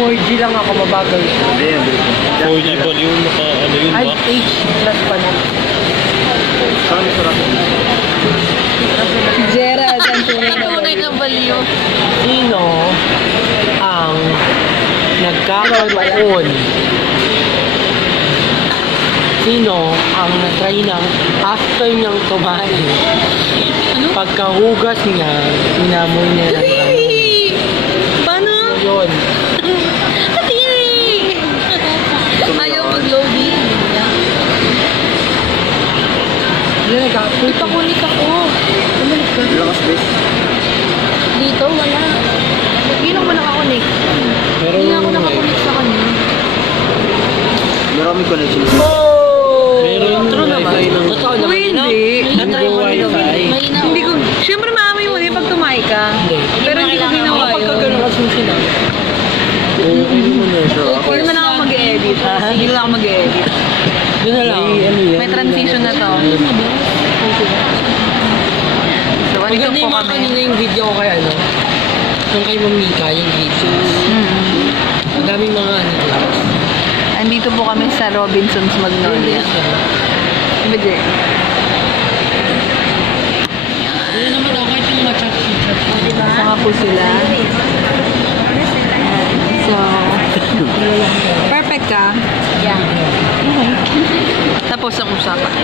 4G lang ako, mabagal. 4G pa yun, ano yun ba? Ay, H plus pa na. Gerald, ang tunay na value. Sino ang nagkakaroon? Sino ang natry ng after niyang kumain? Pagkahugas niya, inamoy niya ng Paano? yun. Ayaw mag-loading. Hindi nag-upload. Ipakulit ako. Dito, wala. Hindi lang mo nakakunik. Hindi na ako nakakunik sa kanya. Maraming connection. Meron True naman. wifi ng... Totoo naman. Hindi. Natry mo rin naman. Hindi ko, syempre maamoy mo din pag tumay ka. Pero hindi ko ginawa yun. Pagkagano kasi sila. Hindi naman ako mag-edit. Hindi naman ako mag-edit. Doon na lang. May transition na to. So, andito Maganda po yung mga kami. kanina yung video ko kay ano. Yung kay Mamika, yung video. Ang daming mga ano. Andito po kami sa Robinson's Magnolia. Hindi. Ano naman ako kahit yung machat-chat. Saka po sila. So, perfect ka? Yeah. Tapos ang usapan.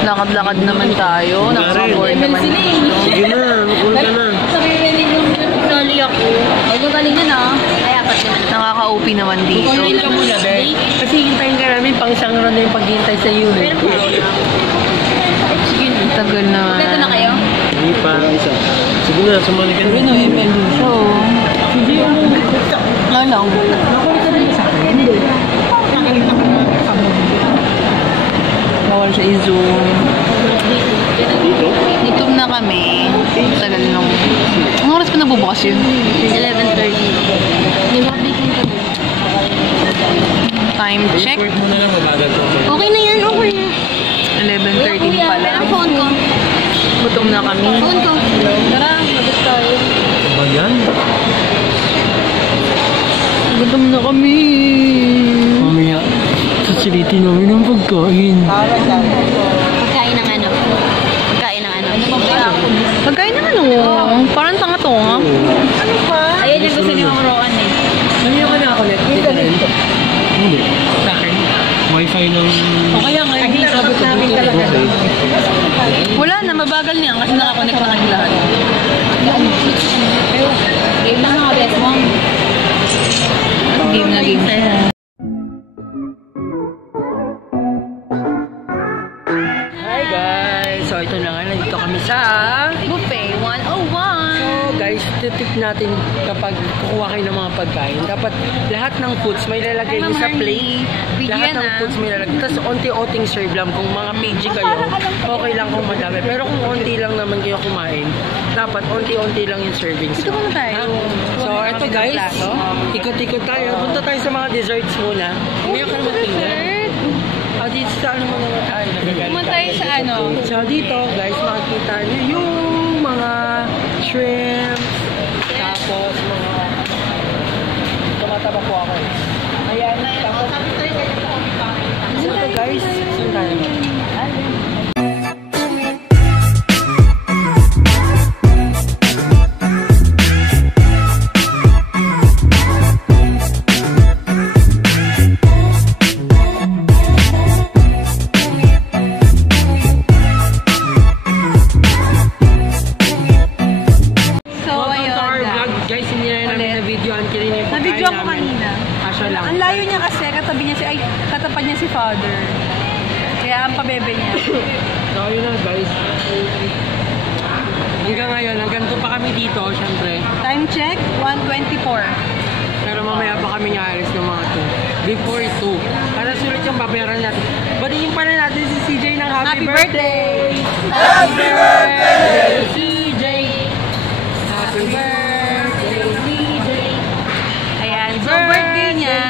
Lakad-lakad naman tayo. Nakaka-board naman dito. Sige na, mapunta na. Sali ako. Huwag yung galing na. Ay, apat naman. Nakaka-OP naman dito. Kukunin ka muna, be. Kasi hintayin ka namin pang isang round na yung paghihintay sa unit. Tagal na. Dito na kayo? Hindi pa. Sige na, sumali ka na. So, Hindi yung nga lang. nakulit ka rin sa akin. Hindi. Nakalimutan ko na sa Bawal siya i-zoom. Dito? Dito na kami. Tagal nung... Ang oras pa nagbubukas yun? 11:30. Time check. Report mo na lang, mabagal ko. Okay na yan, okay na. 11:13 pala. Ang phone ko. Gutom na kami. Phone ko. Tara, mag-gusto tayo. Ba yan? Gutom na kami. Mamaya, sasiliti namin ng pagkain. Pagkain ng ano? Pagkain ng ano? Pagkain na ano? Parang tanga to, ha? Ayun yung gusto ni Ma'am Rowan eh. Ano yung na-connect? Hindi. Sa akin. Wifi ng... O kaya nga, hindi sabi ko namin talaga. Wala na, mabagal niya kasi nakakonect na kayong lahat. Game na mga best mo. Game na game. Hi guys! So ito na nga, nandito kami sa... Buffet 101. So guys, tip natin kapag kukuha kayo ng mga pagkain, dapat lahat ng foods may lalagay Hi, nyo Ma'am sa Harley. plate. Bigyan Lahat ng na. foods may lalagay. Tapos onti-onting serve lang. Kung mga PG kayo, okay lang kung madami. Pero kung onti lang naman kayo kumain, dapat onti-onti lang yung servings. Dito muna tayo. So ito guys, ikot-ikot tayo. Punta tayo sa mga desserts muna. May ka naman tingnan. Dito sa ano muna tayo. Pumunta tayo sa ano? So dito guys, makikita nyo yung mga shrimp, tapos mga tumataba po ako. Ayan, tapos so ito guys, saan tayo? Na-video ako kanina. Lang. Ang layo niya kasi, katapat niya si father. Kaya ang pabebe niya. So yun lang guys. Hanggang ngayon, hanggang doon pa kami dito, syempre. Time check, 1:24. Pero mamaya pa kami naalis ng mga 2. Before 2. Para sulit yung babayaran natin. Batiin pa na natin si CJ ng happy birthday! Happy birthday! CJ! Happy birthday, CJ! Ayan, so birthday niya.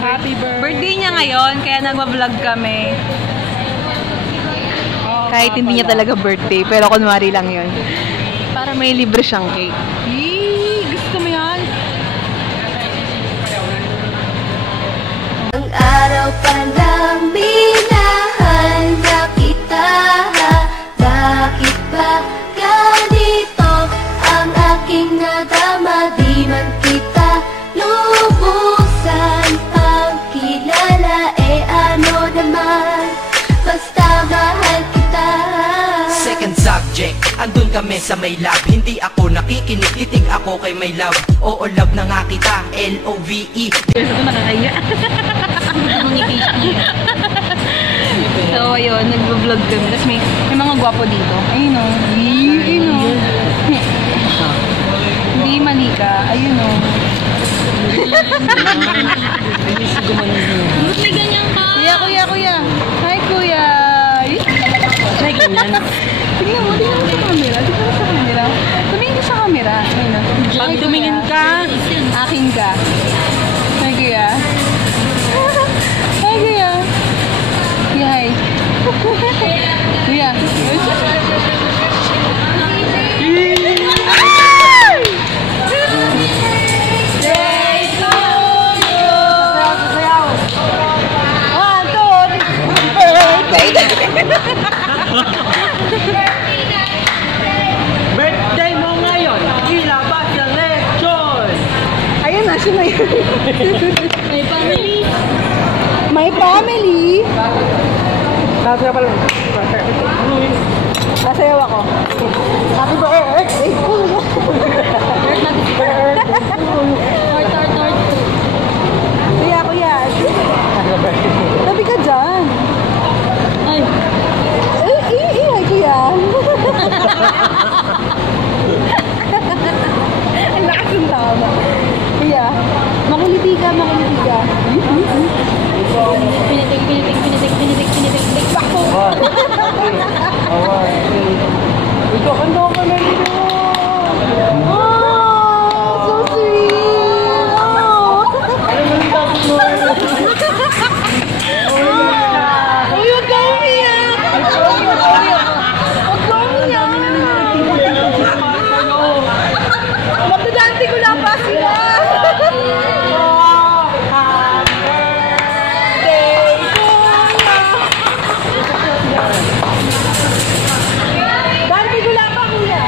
Happy birthday! Birthday niya ngayon, kaya nagwa-vlog kami. Kahit hindi niya talaga birthday, pero kunwari lang yun. Para May libre siyang cake. Yee! Gusto mo yan? Ang araw pa lang minahal na kita. Bakit ba ganito ang aking nadama? Di man kita lubusan ang kilala. Ano naman, basta mahal kita. Second subject, andun kami sa may love. Hindi ako nakikinig, titig ako kay my love. Oo, love na nga kita, L-O-V-E. Ito nakakaya. So, ayun, nag-vlog kami. Tapos may mga gwapo dito. Ayun o. Ayun o. Hindi manika. Ayun o. May ganyan ka. Kuya. Hi, kuya. May ganyan. Tingnan mo sa camera. Tingnan mo sa camera. Tumingin ka sa camera. Ayun o. Pag tumingin ka, Akin ka. Hi, kuya. Hi, kuya. Hi. Kuya. birthday mo ngayon, ilabas ng lechon! Ayun na, siya na yun. May family. My family. Sasayaw pala. Sasayaw ako. Happy birthday. Kuya. Tabi ka dyan. Ay. Hi, kuya. Ang lakas ng tama. Kuya, makiliti ka. Pinitik. Bako! Ito, handa ka na dito! Oh, so sweet! Oh! Huwag ka umiyak! Magdadante ko lang pa sila! Dante ko lang pa, kuya!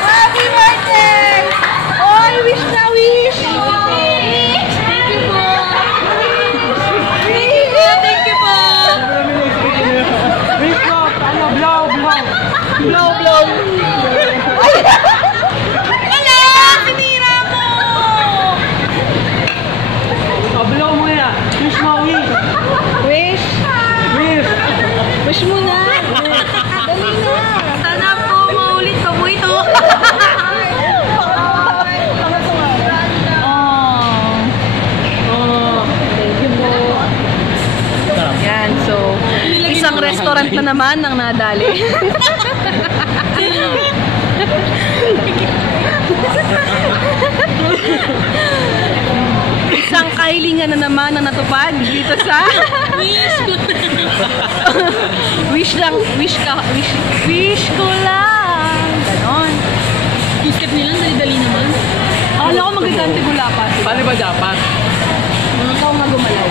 Happy birthday! Oy, wish na wish! Thank you po! Wish ko, ano, blow! Blow! Ay! Wala! Sinira mo! Blow mo yan! Wish mo, wish! Wish! Wish mo na! Dali na! Sana po maulit pa po ito! Yan, so isang restaurant na naman ang nadali. Isang kahilingan na naman ang natupad dito sa wish ko lang. Ganon. Iskap nila, dali-dali naman. Akala ko magagante gula pa. Paano ba dapat? Ikaw nga gumalaw.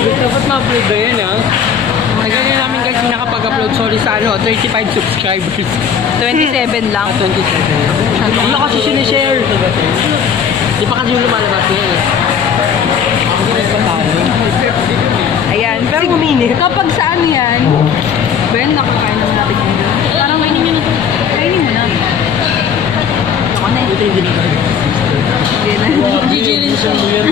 Dapat ma-upload ba yan, ha? Nagagawin namin guys yung nakapag-upload, sorry sa 35 subscribers. 27 lang. 27 lang. Wala kasi sinishare. Di pa kasi yung lumalabas yan, eh. Ayan. Pero uminit. Kapag saan yan, Ben, nakakain naman natin yun. Parang kainin nyo na to. Kainin mo na. Buti hindi na tayo. Gigilinsan mo yan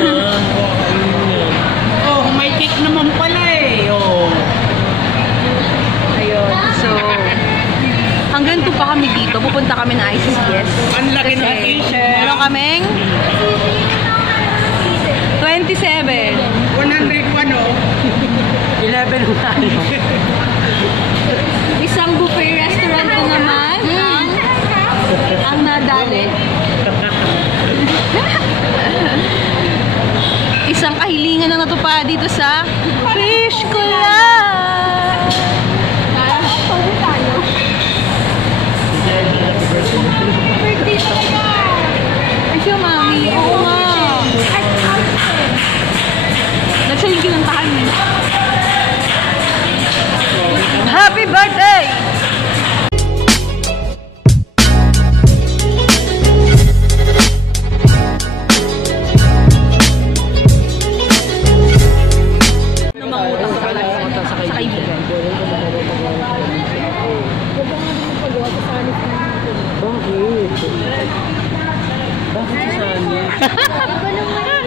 Oh, may cake naman pala eh. Oh. Ayun, so... Hanggang 2 pa kami dito. Pupunta kami na ICCS. Ang laki ng vacation. Meron kaming 27. 101 oh. 11 tayo. Isang buffet restaurant na naman ang nadali. Isang kahilingan na natupad dito sa Fish Club. Birthday siya. Ay siya, mami. Oo nga. Nagsaling kinantahan mo. Happy birthday!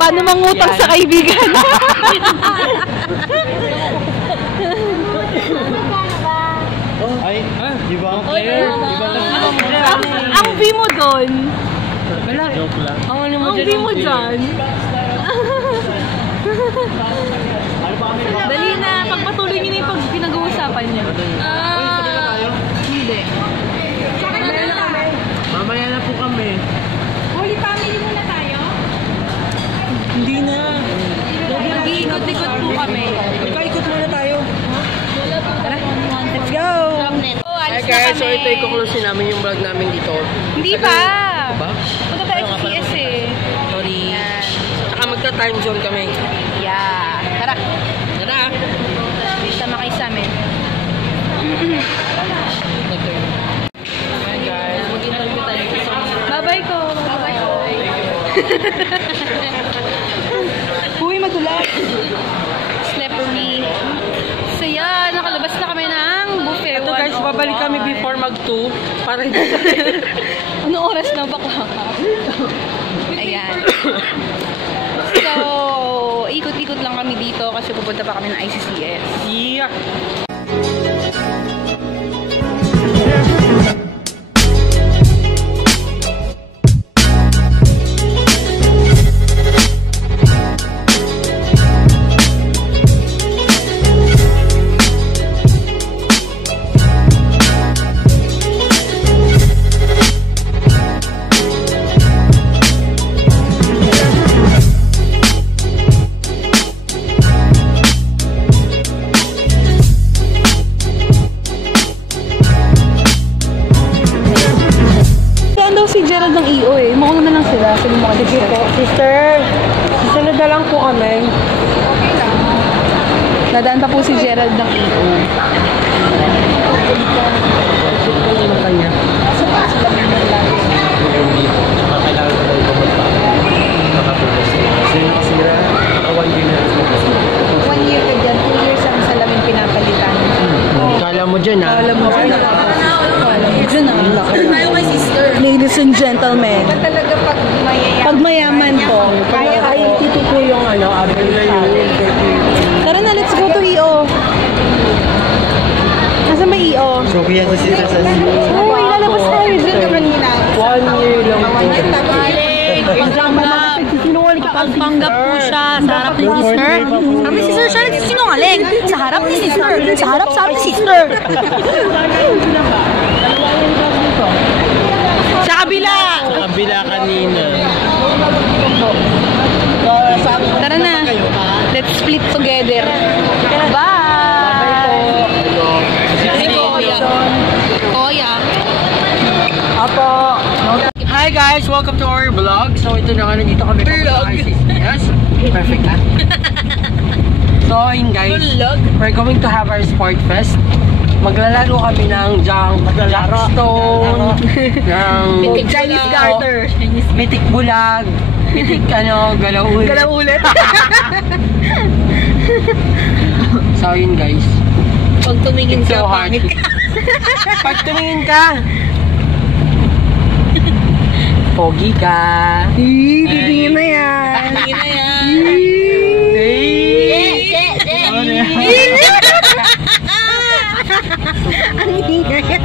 Paano mangutang sa kaibigan? Ay, di ba? Ang fee mo doon. Wala. Joke lang. Ang fee mo dyan. Dali na, pagpatuloy niyo na yung pinag-uusapan niyo. Hindi. Mamaya na po kami. Holy family muna tayo? Hindi na. Mag-iikot-ikot po kami. Ikaw-ikot muna tayo. Tara, let's go! Hi guys, so ito i-conclusion namin yung vlog namin dito. Hindi pa! Ba? Punta tayo sa CS eh. Sorry. Saka magta-time zone kami. Yeah. Tara. Tara! Sama kayo sa amin. Hi guys, mag-interview tayo. Bye-bye ko. Bye-bye ko. Uy, madulas. Slippery. So yan, nakalabas na kami ng buffet. Ito guys, babalik kami before mag-2 para hindi. Anong oras na bakla? Ayan. So, ikot-ikot lang kami dito kasi pupunta pa kami ng ICCS. Yeah! Si Gerald ng EO eh. Mauna na lang sila. Sabi mo kasi po. Sister, susunod na lang po kami. Okay lang. Nadaan pa po si Gerald ng EO. Ano kanya? Kailangan ko lang pumunta. Nakapulog. Kasi nakasira. 1 year na. 1 year ka dyan. 2 years ang salamin pinapalitan. Kala mo dyan ha? Alam mo dyan ah. Tayo kay sister. Ladies and gentlemen. Talaga pag mayaman po. Ay, dito po yung abri na yun. Tara na, let's go to EO. Nasa may EO? So, kaya sa sila sa Oo, ilalabas tayo. Dito ka kanina. 1 year lang po. Pagpanggap po siya sa harap ni sister. Sabi ni sister, siya nagsisinungaling. Sa harap ni sister. Sa harap sabi sister. Sa kabila. Sa kabila kanina. Tara na. Let's split together. Bye! Kuya. Apo! Hi guys! Welcome to our vlog. So ito na nga, nandito kami sa ICCS. Perfect ha? So yun guys, we're going to have our sport fest. Maglalaro kami ng jackstone, ng Chinese garter. Pitik bulag, pitik galaw ulit. Galaw ulit. So yun guys. Pag tumingin It's ka, so hard. pangit ka. Pag tumingin ka, pogi ka. Titingin na yan. Titingin na yan. Ang ingay.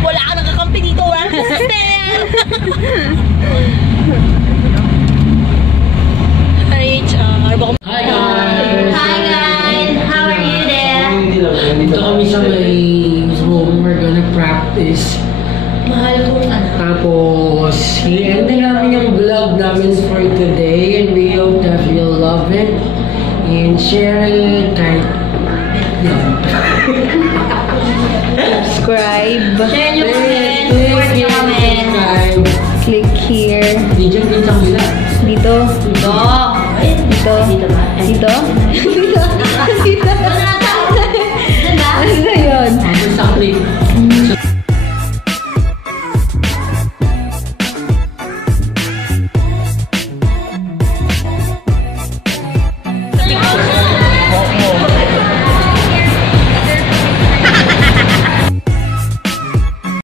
Wala ka nakakampi dito. Wala ka Hi guys! Hi guys! How are you there? Dito kami sa may room. We're gonna practice. Mahal kong anak. Tapos, i-end na namin yung vlog namin for today. And we hope that you'll love it. And share it. Kahit yan. Subscribe. Share nyo kami. Please, Support nyo kami. subscribe. Click here. Diyan din sa mula. Dito. Dito. Dito. Dito ba? Dito. Dito. Dito.